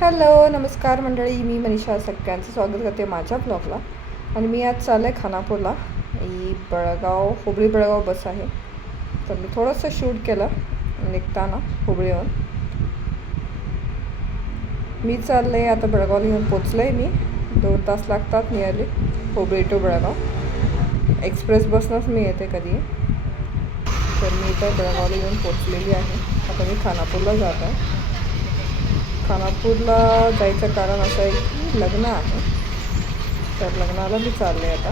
Hello नमस्कार मंडळी, मी मनीषा सगळ्यांचं स्वागत करते माझ्या ब्लॉगला. आणि मी आज चाललं आहे खानापूरला. ही हुबळी बेळगाव बस आहे. तर मी थोडंसं शूट केलं निघताना हुबळीहून. मी चाललं आहे आता बेळगावला येऊन पोचलं आहे. मी 2 तास लागतात nearly Hubli to Belgaum. Express बसनंच मी येते कधी. तर मी इथं बेळगावला येऊन पोचलेली आहे. आता मी खानापूरला जात आहे. खानापूरला जायचं कारण असं आहे की लग्न आहे, तर लग्नाला मी चालले आता.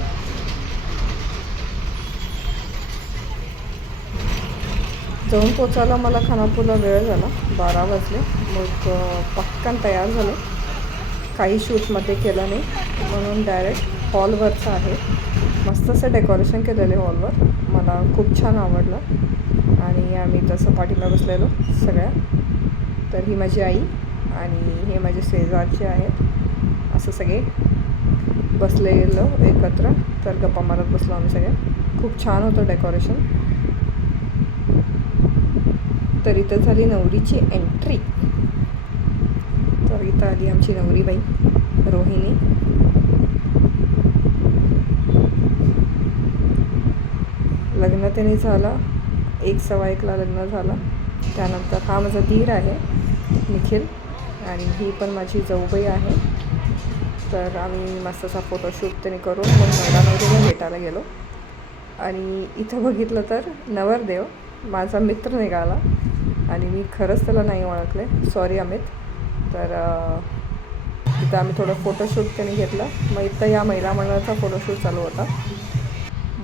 जाऊन पोचायला मला खानापूरला वेळ झाला, 12 वाजले. मग पटकन तयार झाले. काही शूटमध्ये केलं नाही म्हणून डायरेक्ट हॉलवरचं आहे. मस्त असं डेकोरेशन केलेलं आहे हॉलवर. मला खूप छान आवडलं. आणि आम्ही तसं पाठीला बसलेलो सगळ्या. तर ही माझी आई आणि हे माझे शेजारचे आहेत. असं सगळे बसलेलो एकत्र. तर गप्पा मारत बसलो आम्ही सगळे. खूप छान होतं डेकोरेशन. तर इथं झाली नवरीची एंट्री. तर इथं आली आमची नवरीबाई रोहिणी. लग्न त्याने झालं 1:15ला लग्न झालं. त्यानंतर हा माझा दीर आहे निखिल, आणि ही पण माझी जाऊबाई आहे. तर आम्ही मस्त असा फोटोशूट त्याने करून मग नवरीला भेटायला गेलो. आणि इथं बघितलं तर नवरदेव माझा मित्र निघाला आणि मी खरंच त्याला नाही ओळखले. सॉरी अमित. तर इथं आम्ही थोडं फोटोशूट त्याने घेतलं. मग इथं या महिला मंडळाचा फोटोशूट चालू होता.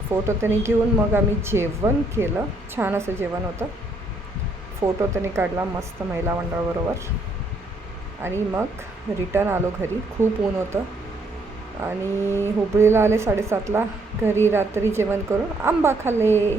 फोटो त्याने घेऊन मग आम्ही जेवण केलं. छान असं जेवण होतं. फोटो त्याने काढला मस्त महिला मंडळाबरोबर. आणि मग रिटर्न आलो घरी. खूप ऊन होतं. आणि हुबळीला आले 7:30ला. घरी रात्री जेवण करून आंबा खाल्ले.